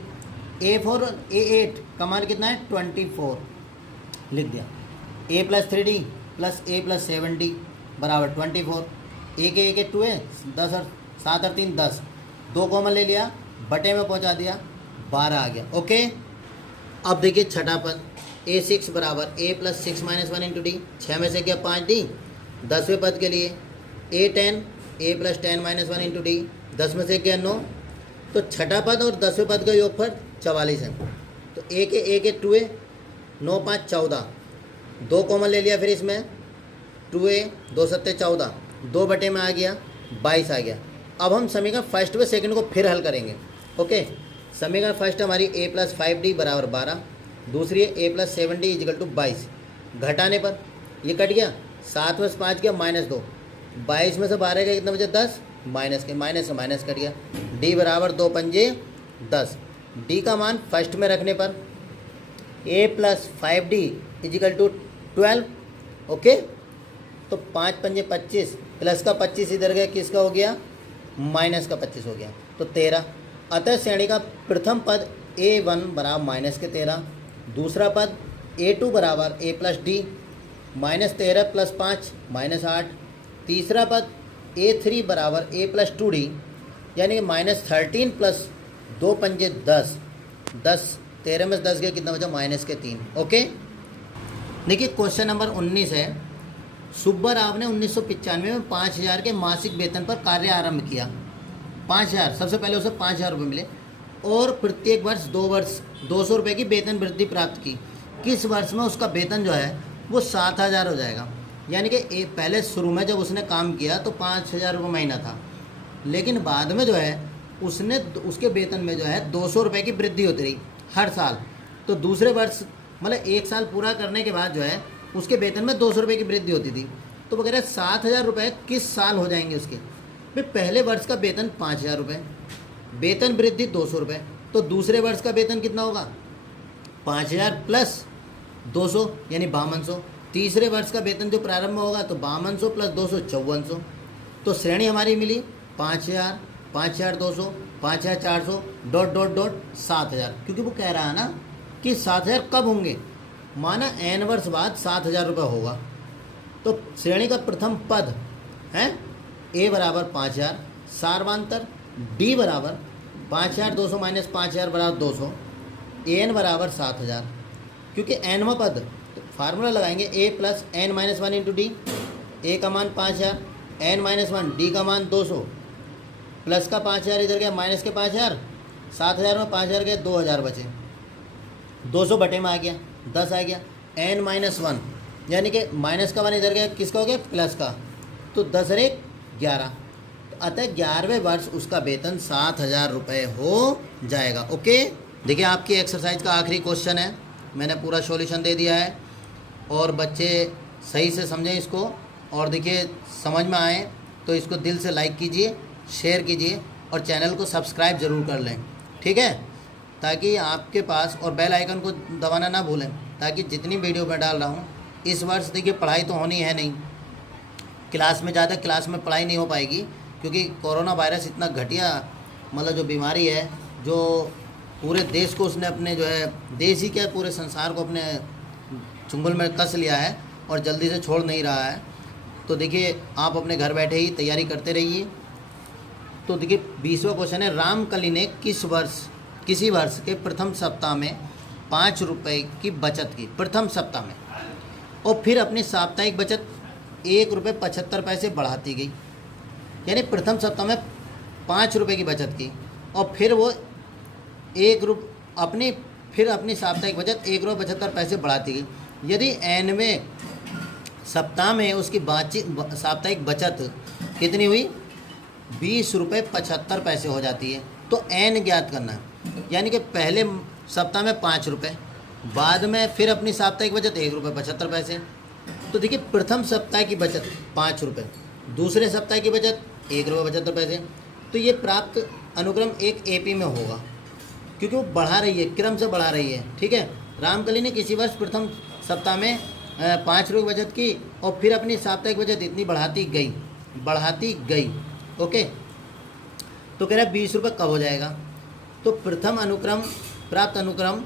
A4 और A8 का मान कितना है 24, लिख दिया। A plus 3D plus A plus 7D बराबर 24। ए के 2 है, 10 और 7 और 3 10, 2 कॉमन ले लिया, बटे में पहुंचा दिया, 12 आ गया। ओके, अब देखिए छठा पद, A6 बराबर A प्लस 6 - 1 इंटू डी, 6 में से क्या 5D। 10वें पद के लिए A10 A plus 10 - 1 into D, 10 में से क्या 9। तो छठा पद और 10वें पद का योगफल 44 है। तो ए के 2 है, 9 5 14, 2 कॉमन ले लिया, फिर इसमें 2A 2 7 14, 2 बटे में आ गया 22 आ गया। अब हम समीकरण फर्स्ट व सेकंड को फिर हल करेंगे। ओके, समीकरण फर्स्ट हमारी A प्लस 5D बराबर 12, दूसरी है A plus 7D is equal to 22। घटाने पर ये कट गया, 7 में से 5 गया -2, 22 में से 12 गया कितना बचा 10, माइनस के माइनस से माइनस कट गया। D बराबर 2 पंजे 10। D का मान फर्स्ट में रखने पर A plus 5D is equal to 12। Okay, तो 5 पंजे 25, प्लस का 25 इधर गया, किसका हो गया माइनस का 25 हो गया, तो 13। अतः श्रेणी का प्रथम पद A1 बराबर माइनस के 13, दूसरा पद A2 बराबर A प्लस D -13 प्लस 5 -8, तीसरा पद A3 बराबर A प्लस 2D यानी कि -13 प्लस 2 पंजे 10, 10 13 में से 10 गया, कितना बचा -3। ओके, देखिए क्वेश्चन नंबर 19 है। सुब्बा राव ने 1995 में 5000 के मासिक वेतन पर कार्य आरंभ किया। 5000, सबसे पहले उसे 5000 रुपये मिले और प्रत्येक वर्ष 2 वर्ष 200 रुपये की वेतन वृद्धि प्राप्त की। किस वर्ष में उसका वेतन जो है वो 7000 हो जाएगा। यानी कि पहले शुरू में जब उसने काम किया तो 5000 रुपये महीना था, लेकिन बाद में जो है उसने उसके वेतन में जो है 200 रुपये की वृद्धि होती रही हर साल। तो दूसरे वर्ष मतलब 1 साल पूरा करने के बाद जो है उसके वेतन में 200 रुपये की वृद्धि होती थी। तो वो कह रहे 7000 रुपये किस साल हो जाएंगे उसके। भाई पहले वर्ष का वेतन 5000 रुपये, वेतन वृद्धि 200 रुपये, तो दूसरे वर्ष का वेतन कितना होगा 5000 प्लस 200 यानी 5200। तीसरे वर्ष का वेतन जो प्रारंभ होगा तो 5200 प्लस 200 5400। तो श्रेणी हमारी मिली 5000, 5200, 5400 डॉट डॉट डॉट 7000, क्योंकि वो कह रहा है ना कि 7000 कब होंगे, माना n वर्ष बाद 7000 रुपये होगा। तो श्रेणी का प्रथम पद है A बराबर 5000, सार्वांतर D बराबर 5200 माइनस 5000 बराबर 200, n बराबर 7000। क्योंकि nवां पद तो फार्मूला लगाएंगे A plus n minus 1 into d. A का मान 5000, n माइनस 1 D का मान 200, प्लस का 5000 इधर गया, माइनस के 5000, 7000 में 5000 गए, 2000 बचे, 200 बटे में आ गया, 10 आ गया, n माइनस 1 यानी कि माइनस का 1 इधर गया, किसका हो गया प्लस का, तो 10 और 1 11। तो अतः 11वें वर्ष उसका वेतन 7000 रुपये हो जाएगा। ओके, देखिए आपकी एक्सरसाइज का आखिरी क्वेश्चन है, मैंने पूरा सॉल्यूशन दे दिया है और बच्चे सही से समझें इसको और देखिए समझ में आए तो इसको दिल से लाइक कीजिए, शेयर कीजिए और चैनल को सब्सक्राइब ज़रूर कर लें, ठीक है, ताकि आपके पास और बेल आइकन को दबाना ना भूलें, ताकि जितनी वीडियो मैं डाल रहा हूँ इस वर्ष देखिए पढ़ाई तो होनी है नहीं, क्लास में ज़्यादा क्लास में पढ़ाई नहीं हो पाएगी क्योंकि कोरोना वायरस इतना घटिया मतलब जो बीमारी है जो पूरे देश को उसने अपने जो है देश ही क्या पूरे संसार को अपने चुंगल में कस लिया है और जल्दी से छोड़ नहीं रहा है। तो देखिए आप अपने घर बैठे ही तैयारी करते रहिए। तो देखिए 20वां क्वेश्चन है, रामकली ने किसी वर्ष के प्रथम सप्ताह में 5 रुपये की बचत की, प्रथम सप्ताह में, और फिर अपनी साप्ताहिक बचत 1 रुपये 75 पैसे बढ़ाती गई। यानी प्रथम सप्ताह में 5 रुपये की बचत की और फिर वो अपनी साप्ताहिक बचत 1 रुपये 75 पैसे बढ़ाती गई। यदि 90वें सप्ताह में उसकी साप्ताहिक बचत कितनी हुई, 20 रुपये 75 पैसे हो जाती है। तो एन ज्ञात करना है, यानी कि पहले सप्ताह में 5 रुपये, बाद में फिर अपनी साप्ताहिक बचत 1 रुपये 75 पैसे। तो देखिए प्रथम सप्ताह की बचत 5 रुपये, दूसरे सप्ताह की बचत 1 रुपये 75 पैसे। तो ये प्राप्त अनुक्रम एक एपी में होगा क्योंकि वो बढ़ा रही है, क्रम से बढ़ा रही है, ठीक है। रामकली ने किसी वर्ष प्रथम सप्ताह में 5 रुपये बचत की और फिर अपनी साप्ताहिक बचत इतनी बढ़ाती गई। ओके, तो कह रहा है 20 रुपये कब हो जाएगा। तो प्रथम अनुक्रम प्राप्त अनुक्रम,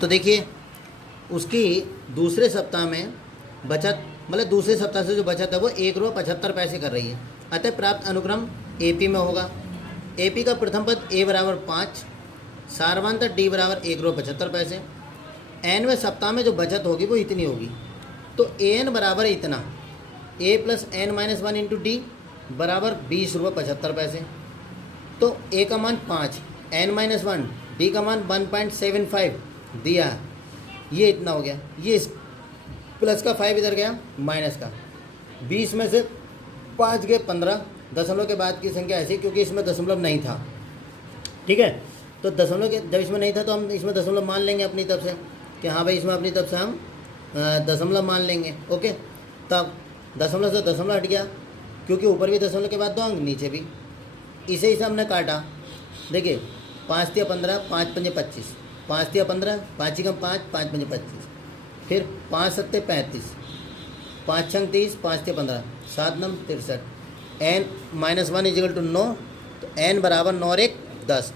तो देखिए उसकी दूसरे सप्ताह में बचत मतलब दूसरे सप्ताह से जो बचत है वो 1 रुपये 75 पैसे कर रही है, अतः प्राप्त अनुक्रम एपी में होगा। एपी का प्रथम पद ए बराबर 5, सारवांतर डी बराबर 1 रुपये 75 पैसे। एनवें सप्ताह में जो बचत होगी वो इतनी होगी, तो एन बराबर इतना, A plus N minus 1 into D बराबर 20 रुपये 75 पैसे। तो ए का मान 5, एन माइनस 1, डी का मान 1.75 दिया है, ये इतना हो गया। ये प्लस का 5 इधर गया, माइनस का 20 में से 5 गए 15, दशमलव के बाद की संख्या ऐसी क्योंकि इसमें दशमलव नहीं था, ठीक है। तो दशमलव के जब इसमें नहीं था तो हम इसमें दशमलव मान लेंगे अपनी तरफ से कि हाँ भाई इसमें अपनी तरफ से हम दशमलव मान लेंगे। ओके, तब दशमलव से दशमलव हट गया क्योंकि ऊपर भी दशमलव के बाद 2 अंक, नीचे भी। इसे हमने काटा, देखिए 5 तिया 15, 5 पंजे 25, 5 तिया 15, 5 ही कम 5, 5 पंजे 25, फिर 5 सत्ते 35, 5 छंग 30, 5 तिया 15, 7 नम 63, एन माइनस 1 इजिकल टू 9, तो एन बराबर 9 और 1 10,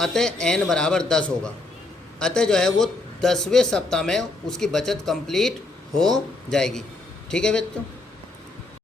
अतः एन बराबर 10 होगा। अतः जो है वो 10वें सप्ताह में उसकी बचत कंप्लीट हो जाएगी, ठीक है बच्चों।